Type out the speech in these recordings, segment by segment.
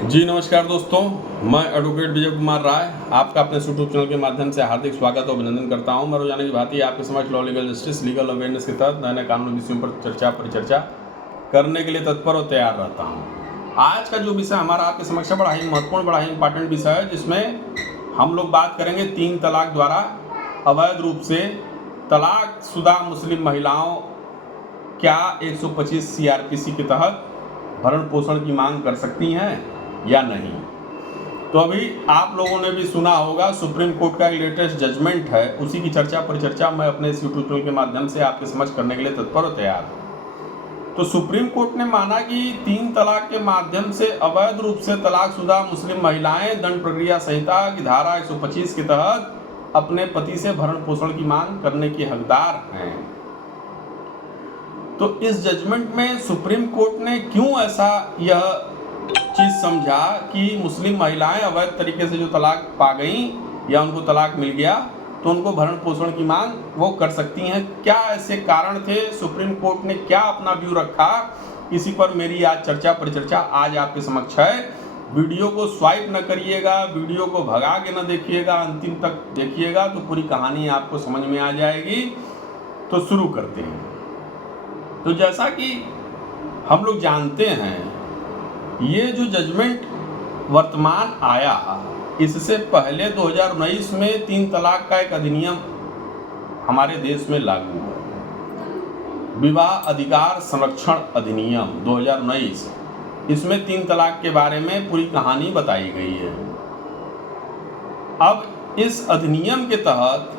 जी नमस्कार दोस्तों, मैं एडवोकेट विजय कुमार राय आपका अपने यूट्यूब चैनल के माध्यम से हार्दिक स्वागत और अभिनंदन करता हूं। मैं रोजाना की भांति आपके समक्ष law legal justice legal awareness के तहत नए नए कानूनी विषयों पर चर्चा परिचर्चा करने के लिए तत्पर और तैयार रहता हूं। आज का जो विषय हमारा आपके समक्ष बड़ा ही महत्वपूर्ण, बड़ा ही इंपॉर्टेंट विषय है, जिसमें हम लोग बात करेंगे 3 तलाक द्वारा अवैध रूप से तलाकशुदा मुस्लिम महिलाओं क्या 125 CRPC के तहत भरण पोषण की मांग कर सकती हैं या नहीं। तो अभी आप लोगों ने भी सुना होगा, सुप्रीम कोर्ट का एक लेटेस्ट जजमेंट है, उसी की चर्चा परिचर्चा मैं अपने इस यूट्यूब चैनल के माध्यम से आपके समक्ष करने के लिए तत्पर और तैयार हूँ। तो सुप्रीम कोर्ट ने माना कि 3 तलाक के माध्यम से अवैध रूप से तलाकशुदा मुस्लिम महिलाएं दंड प्रक्रिया संहिता की धारा 125 के तहत अपने पति से भरण पोषण की मांग करने के हकदार हैं। तो इस जजमेंट में सुप्रीम कोर्ट ने क्यों ऐसा यह चीज समझा कि मुस्लिम महिलाएं अवैध तरीके से जो तलाक पा गई या उनको तलाक मिल गया तो उनको भरण पोषण की मांग वो कर सकती हैं। क्या ऐसे कारण थे, सुप्रीम कोर्ट ने क्या अपना व्यू रखा, इसी पर मेरी आज चर्चा परिचर्चा आज आपके समक्ष है। वीडियो को स्वाइप न करिएगा, वीडियो को भगा के न देखिएगा, अंतिम तक देखिएगा तो पूरी कहानी आपको समझ में आ जाएगी। तो शुरू करते हैं। तो जैसा कि हम लोग जानते हैं, ये जो जजमेंट वर्तमान आया, इससे पहले 2019 में 3 तलाक का एक अधिनियम हमारे देश में लागू हुआ, विवाह अधिकार संरक्षण अधिनियम 2019। इसमें 3 तलाक के बारे में पूरी कहानी बताई गई है। अब इस अधिनियम के तहत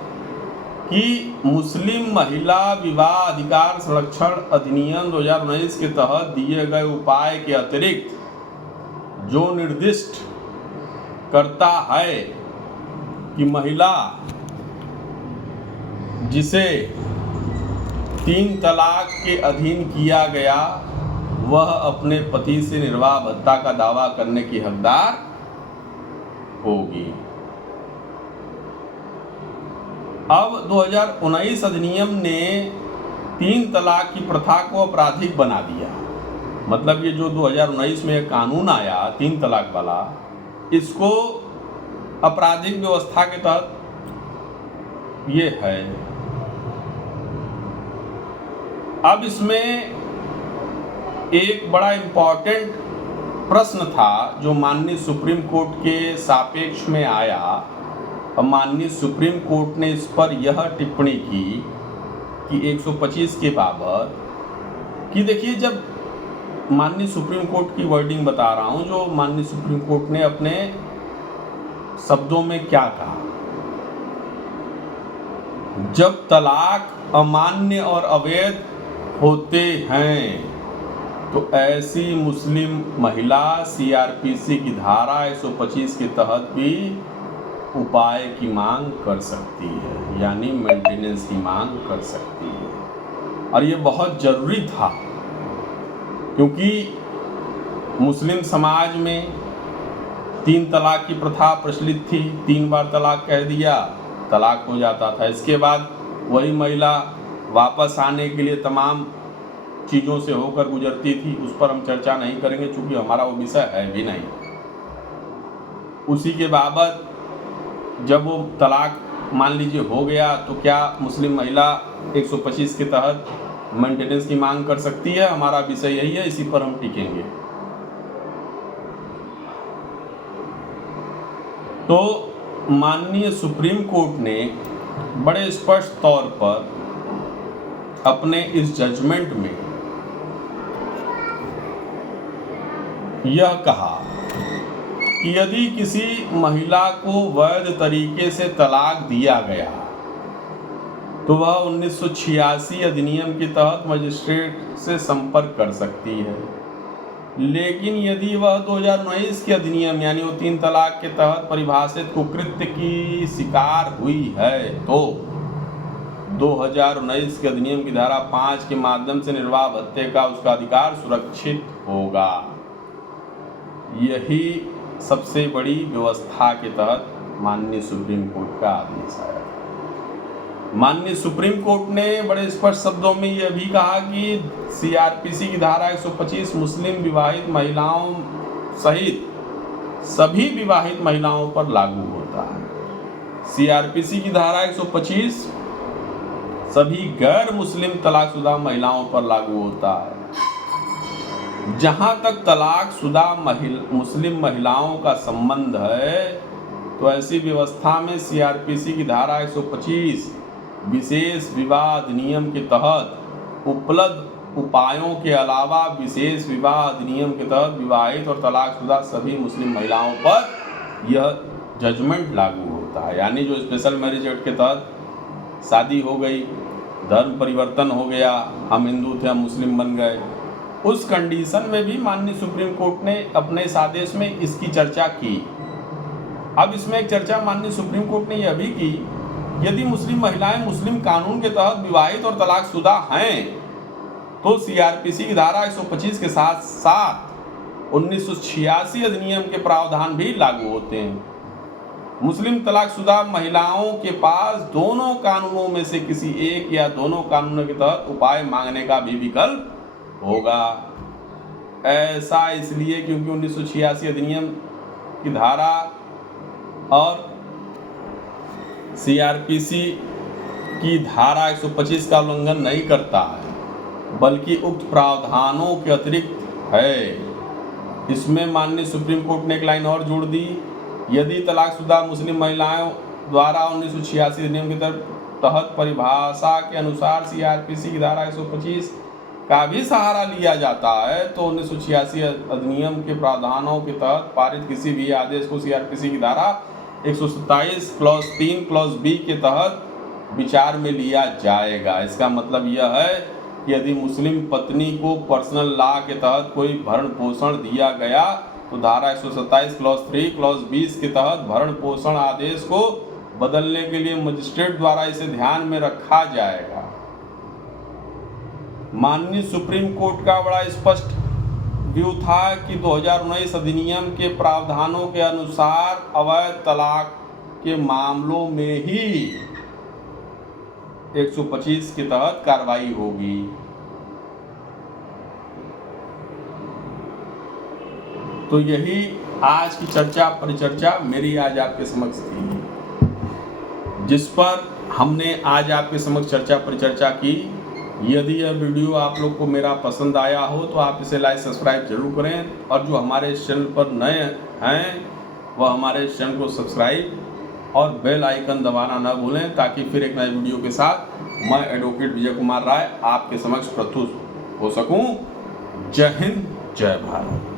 कि मुस्लिम महिला विवाह अधिकार संरक्षण अधिनियम 2019 के तहत दिए गए उपाय के अतिरिक्त जो निर्दिष्ट करता है कि महिला जिसे 3 तलाक के अधीन किया गया वह अपने पति से निर्वाह भत्ता का दावा करने की हकदार होगी। अब 2019 अधिनियम ने 3 तलाक की प्रथा को आपराधिक बना दिया। मतलब ये जो 2019 में कानून आया 3 तलाक वाला, इसको आपराधिक व्यवस्था के तहत ये है। अब इसमें एक बड़ा इम्पोर्टेंट प्रश्न था जो माननीय सुप्रीम कोर्ट के सापेक्ष में आया। और माननीय सुप्रीम कोर्ट ने इस पर यह टिप्पणी की कि 125 के बाबत कि देखिए, जब माननीय सुप्रीम कोर्ट की वर्डिंग बता रहा हूं, जो माननीय सुप्रीम कोर्ट ने अपने शब्दों में क्या कहा, जब तलाक अमान्य और अवैध होते हैं तो ऐसी मुस्लिम महिला CRPC की धारा 125 के तहत भी उपाय की मांग कर सकती है, यानी मेंटेनेंस की मांग कर सकती है। और ये बहुत ज़रूरी था, क्योंकि मुस्लिम समाज में 3 तलाक की प्रथा प्रचलित थी। 3 बार तलाक कह दिया, तलाक हो जाता था। इसके बाद वही महिला वापस आने के लिए तमाम चीज़ों से होकर गुजरती थी। उस पर हम चर्चा नहीं करेंगे, चूँकि हमारा वो विषय है भी नहीं। उसी के बाबत जब वो तलाक मान लीजिए हो गया, तो क्या मुस्लिम महिला 125 के तहत मेंटेनेंस की मांग कर सकती है? हमारा विषय यही है, इसी पर हम टिकेंगे। तो माननीय सुप्रीम कोर्ट ने बड़े स्पष्ट तौर पर अपने इस जजमेंट में यह कहा कि यदि किसी महिला को वैध तरीके से तलाक दिया गया तो वह 1986 अधिनियम के तहत मजिस्ट्रेट से संपर्क कर सकती है। लेकिन यदि वह 2019 के अधिनियम यानी वो 3 तलाक के तहत परिभाषित कुकृत्य की शिकार हुई है तो 2019 के अधिनियम की धारा 5 के माध्यम से निर्वाह भत्ते का उसका अधिकार सुरक्षित होगा। यही सबसे बड़ी व्यवस्था के तहत माननीय सुप्रीम कोर्ट का आदेश आया। माननीय सुप्रीम कोर्ट ने बड़े स्पष्ट शब्दों में यह भी कहा कि CRPC की धारा 125 मुस्लिम विवाहित महिलाओं सहित सभी विवाहित महिलाओं पर लागू होता है। सीआरपीसी की धारा 125 सभी गैर मुस्लिम तलाकशुदा महिलाओं पर लागू होता है। जहां तक तलाकशुदा मुस्लिम महिलाओं का संबंध है तो ऐसी व्यवस्था में सीआरपीसी की धारा 125 विशेष विवाह अधिनियम के तहत उपलब्ध उपायों के अलावा विशेष विवाह अधिनियम के तहत विवाहित और तलाकशुदा सभी मुस्लिम महिलाओं पर यह जजमेंट लागू होता है। यानी जो स्पेशल मैरिज एक्ट के तहत शादी हो गई, धर्म परिवर्तन हो गया, हम हिंदू थे हम मुस्लिम बन गए, उस कंडीशन में भी माननीय सुप्रीम कोर्ट ने अपने इस आदेश में इसकी चर्चा की। अब इसमें एक चर्चा माननीय सुप्रीम कोर्ट ने यह भी की, यदि मुस्लिम महिलाएं मुस्लिम कानून के तहत विवाहित और तलाकशुदा हैं तो सीआरपीसी की धारा 125 के साथ साथ 1986 अधिनियम के प्रावधान भी लागू होते हैं। मुस्लिम तलाकशुदा महिलाओं के पास दोनों कानूनों में से किसी एक या दोनों कानूनों के तहत उपाय मांगने का भी विकल्प होगा। ऐसा इसलिए क्योंकि 1986 अधिनियम की धारा और सीआरपीसी की धारा 125 का उल्लंघन नहीं करता है, बल्कि उक्त प्रावधानों के अतिरिक्त है। इसमें माननीय सुप्रीम कोर्ट ने एक लाइन और जोड़ दी, यदि तलाकशुदा मुस्लिम महिलाओं द्वारा 1986 अधिनियम के तहत परिभाषा के अनुसार सीआरपीसी की धारा 125 का भी सहारा लिया जाता है तो 1986 अधिनियम के प्रावधानों के तहत पारित किसी भी आदेश को सीआरपीसी की धारा 127 क्लॉज 3 क्लॉज बी के तहत विचार में लिया जाएगा। इसका मतलब यह है कि यदि मुस्लिम पत्नी को पर्सनल लॉ के तहत कोई भरण पोषण दिया गया तो धारा 127 क्लॉज 3 क्लॉज 20 के तहत भरण पोषण आदेश को बदलने के लिए मजिस्ट्रेट द्वारा इसे ध्यान में रखा जाएगा। माननीय सुप्रीम कोर्ट का बड़ा स्पष्ट व्यू था कि 2019 अधिनियम के प्रावधानों के अनुसार अवैध तलाक के मामलों में ही 125 के तहत कार्रवाई होगी। तो यही आज की चर्चा परिचर्चा मेरी आज आपके समक्ष थी, जिस पर हमने आज आपके समक्ष चर्चा परिचर्चा की। यदि यह वीडियो आप लोग को मेरा पसंद आया हो तो आप इसे लाइक सब्सक्राइब जरूर करें, और जो हमारे चैनल पर नए हैं वह हमारे चैनल को सब्सक्राइब और बेल आइकन दबाना न भूलें, ताकि फिर एक नए वीडियो के साथ मैं एडवोकेट विजय कुमार राय आपके समक्ष प्रस्तुत हो सकूं। जय हिंद, जय भारत।